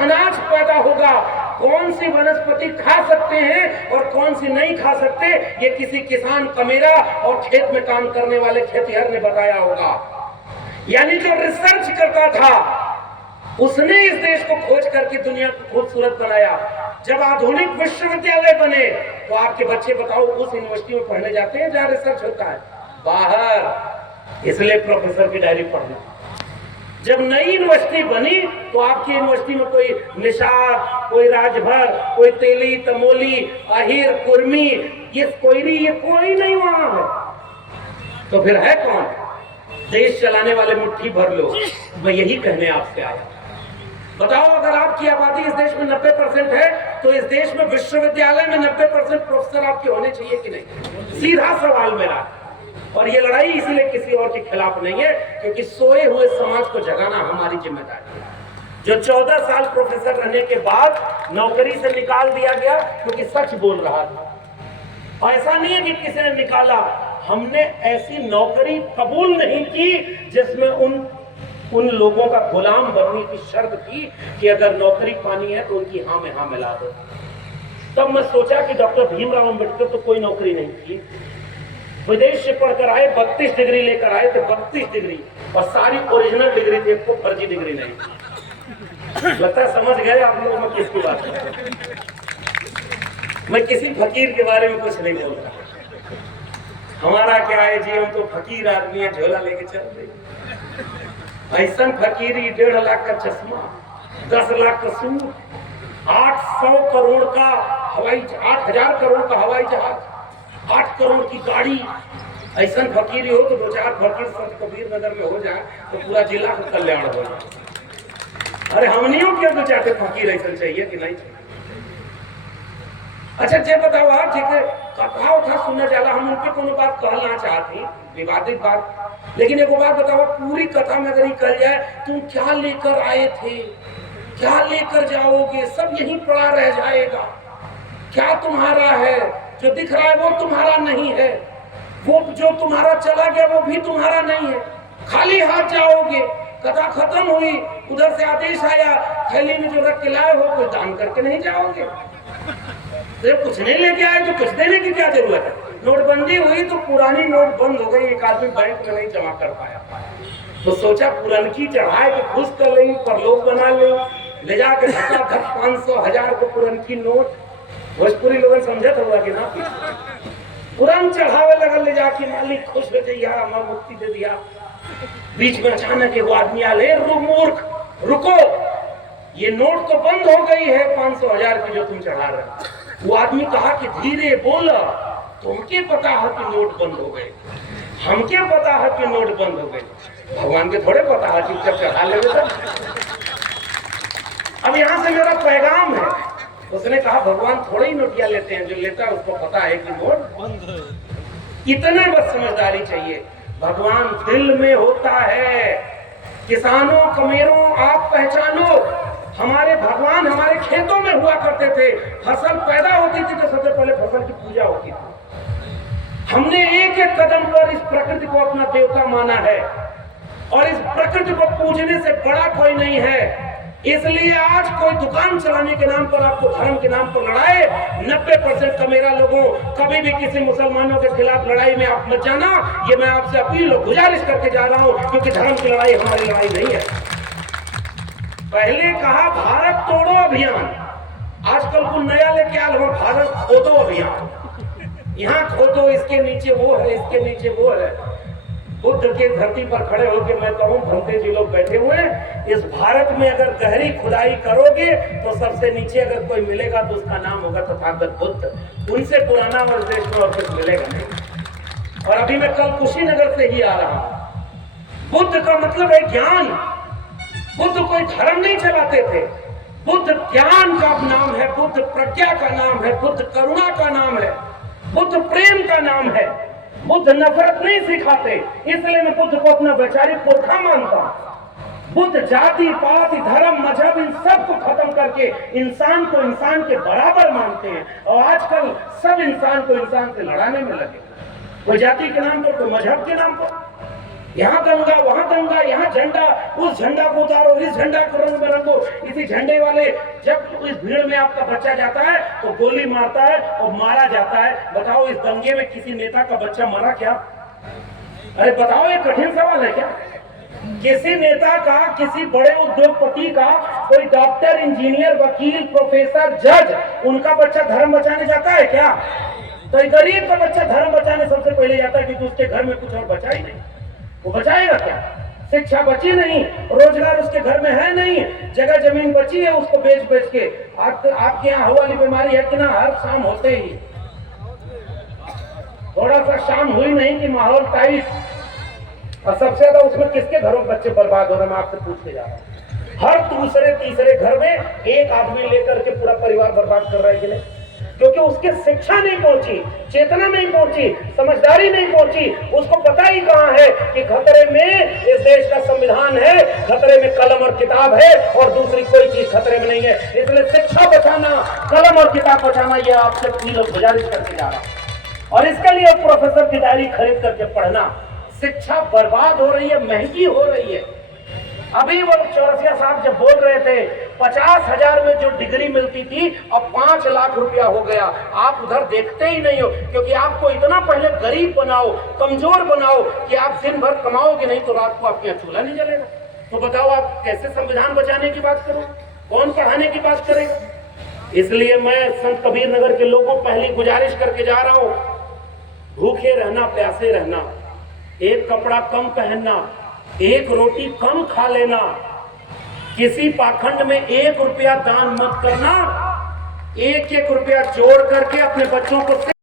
अनाज पैदा होगा, कौन सी वनस्पति खा सकते हैं और कौन सी नहीं खा सकते, ये किसी किसान कमेरा और खेत में काम करने वाले खेतिहर ने बताया होगा। यानी जो रिसर्च करता था उसने इस देश को खोज करके दुनिया को खूबसूरत बनाया। जब आधुनिक विश्वविद्यालय बने तो आपके बच्चे बताओ उस यूनिवर्सिटी में पढ़ने जाते हैं जहां रिसर्च होता है, बाहर। इसलिए प्रोफेसर की डायरी पढ़ना। जब नई यूनिवर्सिटी बनी तो आपकी यूनिवर्सिटी में कोई निषाद, कोई राजभर, कोई तेली, तमोली, आहिर, कुर्मी, ये कोयरी, ये कोई नहीं वहां है। तो फिर है कौन? देश चलाने वाले मुट्ठी भर लोग। मैं यही कहने आपसे आया। बताओ, अगर आपकी आबादी इस देश में 90% है तो इस देश में विश्वविद्यालय में 90% प्रोफेसर आपके होने चाहिए कि नहीं? सीधा सवाल मेरा। और ये लड़ाई इसीलिए किसी और के खिलाफ नहीं है, क्योंकि सोए हुए समाज को जगाना हमारी जिम्मेदारी है। जो 14 साल प्रोफेसर रहने के बाद नौकरी से निकाल दिया गया क्योंकि सच बोल रहा था। ऐसा नहीं है कि किसी ने निकाला, हमने ऐसी नौकरी कबूल नहीं की जिसमें उन लोगों का गुलाम बनने की शर्त थी कि अगर नौकरी पानी है तो उनकी हाँ में हाँ मिला दो। तब मैं सोचा कि डॉक्टर भीमराव अंबेडकर तो कोई नौकरी नहीं थी, विदेश से पढ़कर आए, 32 डिग्री लेकर आए थे, 32 डिग्री, और सारी ओरिजिनल डिग्री थी, कोई फर्जी डिग्री नहीं। लगता है समझ गए आप लोग मैं किसकी बात कर रहा हूं। मैं किसी फकीर के बारे में कुछ नहीं बोल रहा। हमारा क्या है जी, हम तो फकीर आदमी है, झोला लेके चल रहे। ऐसा फकीरी 1.5 लाख का चश्मा, 10 लाख का सूट, 800 करोड़ का हवाई, 8,000 करोड़ का हवाई जहाज, 8 करोड़ की गाड़ी। ऐसा फकीरी हो तो 2-4 फकीर संत कबीर नगर में हो जाए तो पूरा जिला का कल्याण हो जाए। अरे हमनियों के 2-4 फकीर ऐसा चाहिए कि नहीं चाहिए? अच्छा ये बताओ आप, कथा था सुनने जाला, हम उनके कोनो बात कहना चाहती, विवादित बात, लेकिन एक बात बताओ, पूरी कथा में अगर निकल जाए तुम क्या लेकर आए थे, क्या लेकर जाओगे, सब यहीं पड़ा रह जाएगा। क्या तुम्हारा है? जो दिख रहा है वो तुम्हारा नहीं है, वो जो तुम्हारा चला गया वो भी तुम्हारा नहीं है, खाली हाथ जाओगे। कथा खत्म हुई, उधर से आदेश आया, थैली में जो रख के लाए हो कोई दान करके नहीं जाओगे। तो कुछ नहीं लेके आए तो कुछ देने की क्या जरूरत है? नोटबंदी हुई तो पुरानी नोट बंद हो गई, एक आदमी बैंक में नहीं जमा कर पाया, तो सोचा पुरनकी चढ़ाए के खुश कर लेंगे, परलोक बना लेंगे, ले जाके धक्का धक 500 1000 को पुरनकी नोट। भोजपुरी लोग समझत होगा कि ना, पुरान चढ़ावे लगल, ले जाके मालिक खुश हो जाइया, हमारा मुक्ति दे दिया। बीच में अचानक एक आदमी आले, मूर्ख रुको, ये नोट तो बंद हो गई है 500 1000 की जो तुम चढ़ा रहे हो। वो आदमी कहा कि धीरे बोला, तुमके पता है कि नोट बंद हो गए, हमके पता है कि नोट बंद हो गए, भगवान के थोड़े पता है कि जब चढ़ा ले। अब यहाँ से मेरा पैगाम है, उसने कहा भगवान थोड़े ही नोटिया लेते हैं, जो लेता है उसको पता है कि नोट बंद है। इतने बस समझदारी चाहिए। भगवान दिल में होता है। किसानों, कमेरों, आप पहचानो, हमारे भगवान हमारे खेतों में हुआ करते थे। फसल पैदा होती थी तो सबसे पहले फसल की पूजा होती थी। हमने एक एक कदम पर इस प्रकृति को अपना देवता माना है, और इस प्रकृति को पूजने से बड़ा कोई नहीं है। इसलिए आज कोई दुकान चलाने के नाम पर, आपको धर्म के नाम पर लड़ाए, 90% कमेरा लोगों, कभी भी किसी मुसलमानों के खिलाफ लड़ाई में आप मत जाना। ये मैं आपसे अपील और गुजारिश करके जा रहा हूँ, क्योंकि धर्म की लड़ाई हमारी लड़ाई नहीं है। पहले कहा भारत तोड़ो अभियान, आजकल को नया लेके आल हो भारत खोदो अभियान। यहाँ खोदो, इसके नीचे वो है, इसके नीचे वो है। बुद्ध के धरती पर खड़े होकर मैं कहूँ, भंते जी लोग बैठे हुए हैं, इस भारत में अगर गहरी खुदाई करोगे तो सबसे नीचे अगर कोई मिलेगा तो उसका नाम होगा तथागत बुद्ध। उनसे पुराना और देश में और कुछ मिलेगा नहीं। और अभी मैं कल कुशीनगर से ही आ रहा हूँ। बुद्ध का मतलब है ज्ञान। बुद्ध कोई धर्म नहीं चलाते थे, बुद्ध ज्ञान का नाम है, बुद्ध प्रज्ञा का नाम है, बुद्ध करुणा का नाम है, बुद्ध प्रेम का नाम है। बुद्ध नफरत नहीं सिखाते, इसलिए मैं बुद्ध को अपना वैचारिक पुरखा मानता हूं। बुद्ध जाति, पात, धर्म, मजहब इन सब को खत्म करके इंसान को इंसान के बराबर मानते हैं। और आजकल सब इंसान को इंसान से लड़ाने में लगे, कोई जाति के नाम पर, कोई मजहब के नाम पर। यहाँ दंगा, वहां दंगा, यहाँ झंडा, उस झंडा को उतारो, इस झंडा को रंग बिरंगो, इसी झंडे वाले। जब इस भीड़ में आपका बच्चा जाता है तो गोली मारता है और मारा जाता है। बताओ इस दंगे में किसी नेता का बच्चा मरा क्या? अरे बताओ, ये कठिन सवाल है क्या? किसी नेता का, किसी बड़े उद्योगपति का, कोई डॉक्टर, इंजीनियर, वकील, प्रोफेसर, जज, उनका बच्चा धर्म बचाने जाता है क्या? तो गरीब का बच्चा धर्म बचाने सबसे पहले जाता है, क्योंकि उसके घर में कुछ और बचा ही नहीं। वो बचाएगा क्या? शिक्षा बची नहीं, रोजगार उसके घर में है नहीं, जगह जमीन बची है उसको बेच बेच के। आपके यहाँ हवा वाली बीमारी है कि ना? हर शाम होते ही थोड़ा सा शाम हुई नहीं कि माहौल टाइट। और सबसे ज्यादा उसमें किसके घरों बच्चे बर्बाद हो रहे हैं? मैं आपसे पूछते जा रहा हूँ। हर दूसरे तीसरे घर में एक आदमी लेकर के पूरा परिवार बर्बाद कर रहा है कि नहीं? क्योंकि उसके शिक्षा नहीं पहुंची, चेतना नहीं पहुंची, समझदारी नहीं पहुंची। उसको पता ही कहां है कि खतरे में इस देश का संविधान है, खतरे में कलम और किताब है, और दूसरी कोई चीज खतरे में नहीं है। इसलिए शिक्षा बचाना, कलम और किताब बचाना, यह आपसे अपनी लोग गुजारिश करके जा रहा है। और इसके लिए प्रोफेसर की डायरी खरीद करके पढ़ना। शिक्षा बर्बाद हो रही है, महंगी हो रही है। अभी वो चौरसिया साहब जब बोल रहे थे 50,000 में जो डिग्री मिलती थी अब 5 लाख रुपया हो गया। आप उधर देखते ही नहीं हो, क्योंकि आपको इतना पहले गरीब बनाओ, कमजोर बनाओ कि आप दिन भर कमाओगे नहीं तो रात को आपके यहाँ चूल्हा नहीं जलेगा। तो बताओ आप कैसे संविधान बचाने की बात करो? कौन पढ़ाने की बात करेगा? इसलिए मैं संत कबीर नगर के लोगों को पहली गुजारिश करके जा रहा हूं, भूखे रहना, प्यासे रहना, एक कपड़ा कम पहनना, एक रोटी कम खा लेना, किसी पाखंड में 1 रुपया दान मत करना, 1-1 रुपया जोड़ करके अपने बच्चों को